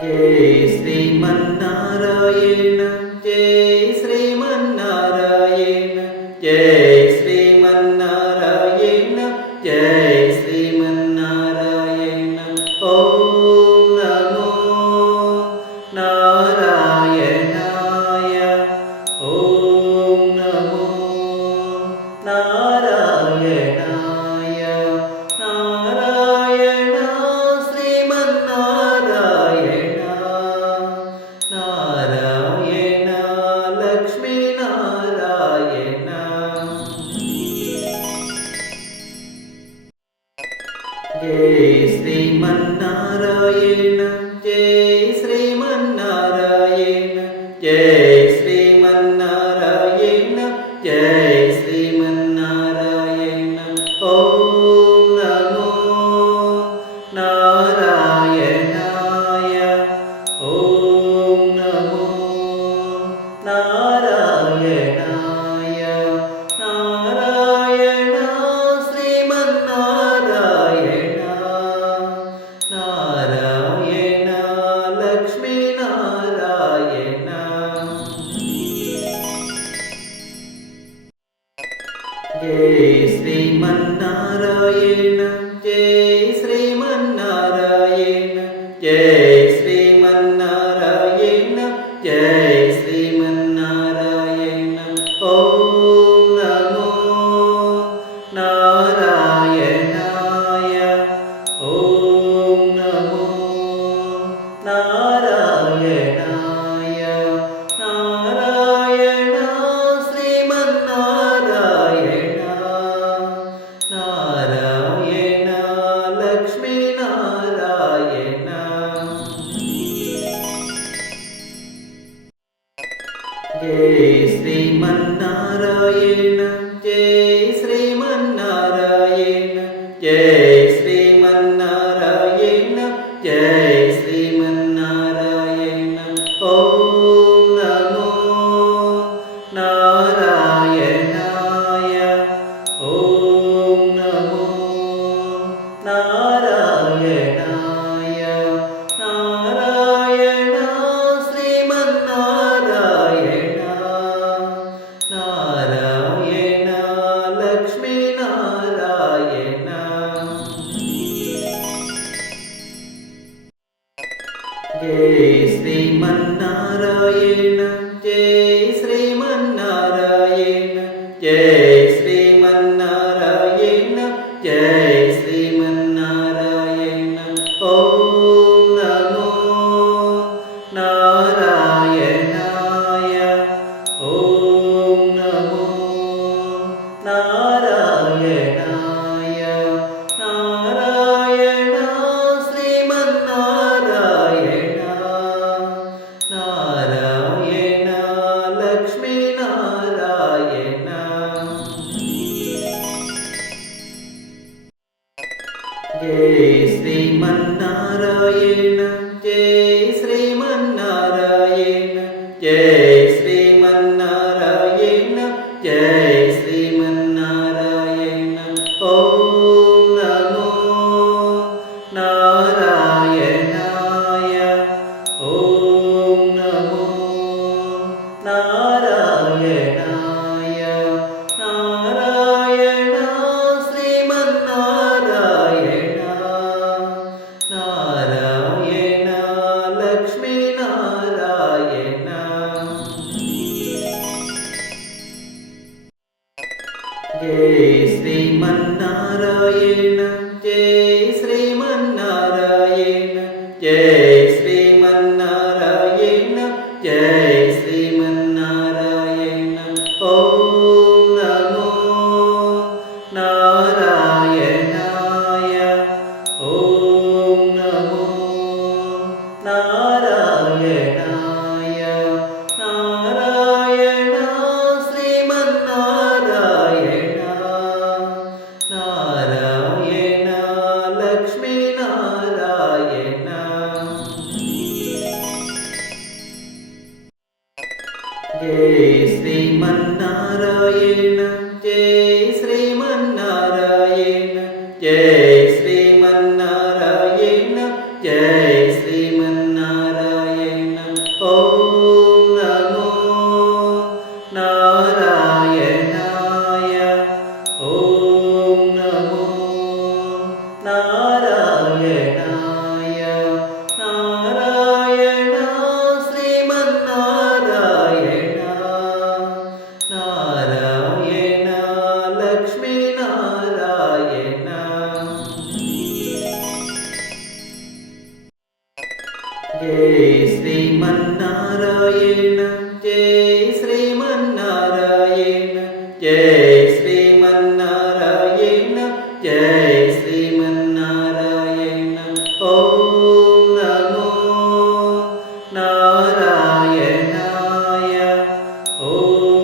E. Yeah. Yeah. Yeah. Yeah.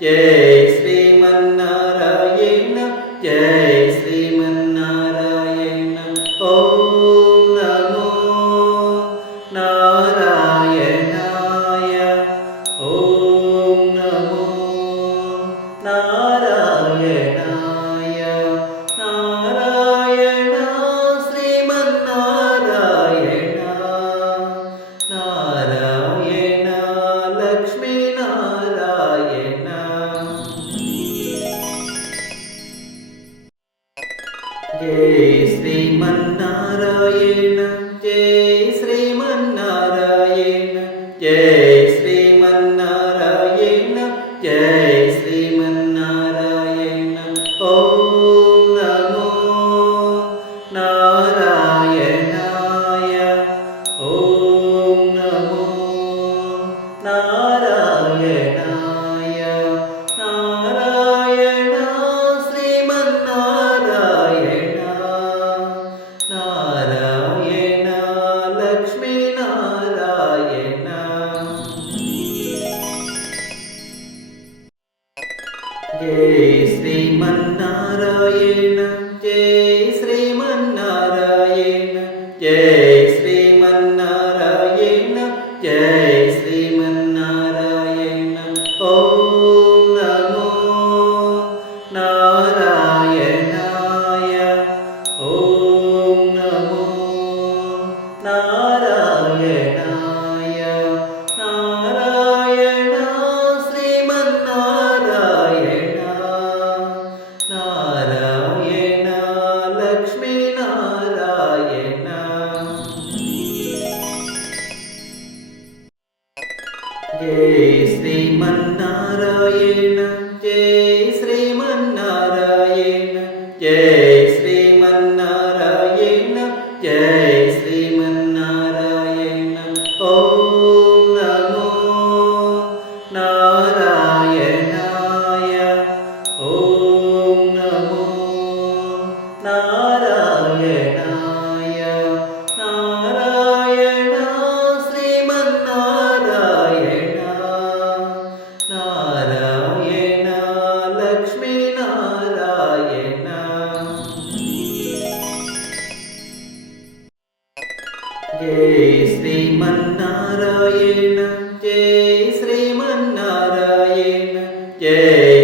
Yeah. chị. Jay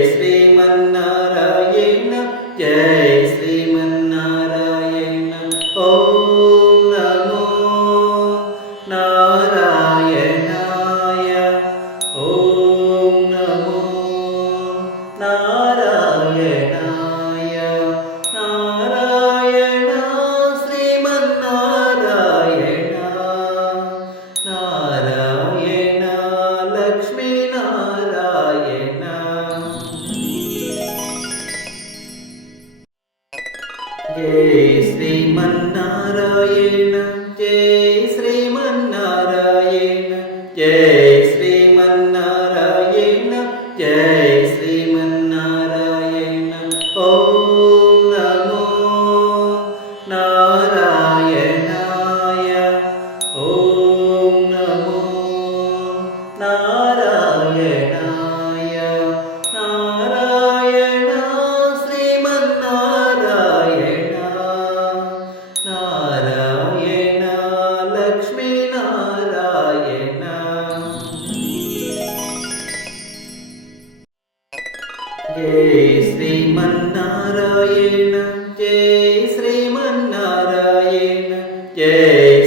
que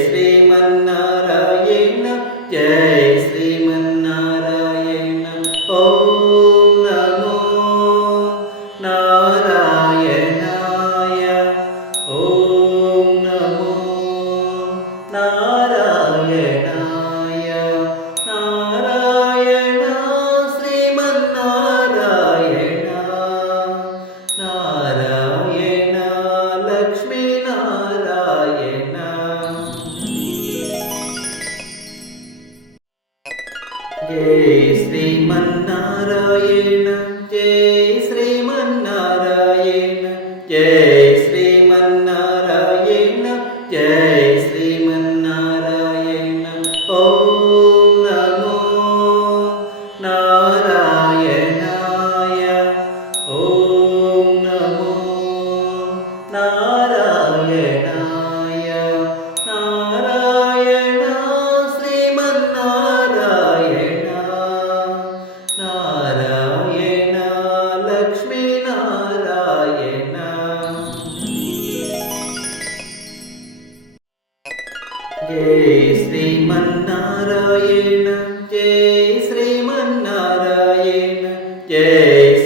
Yay.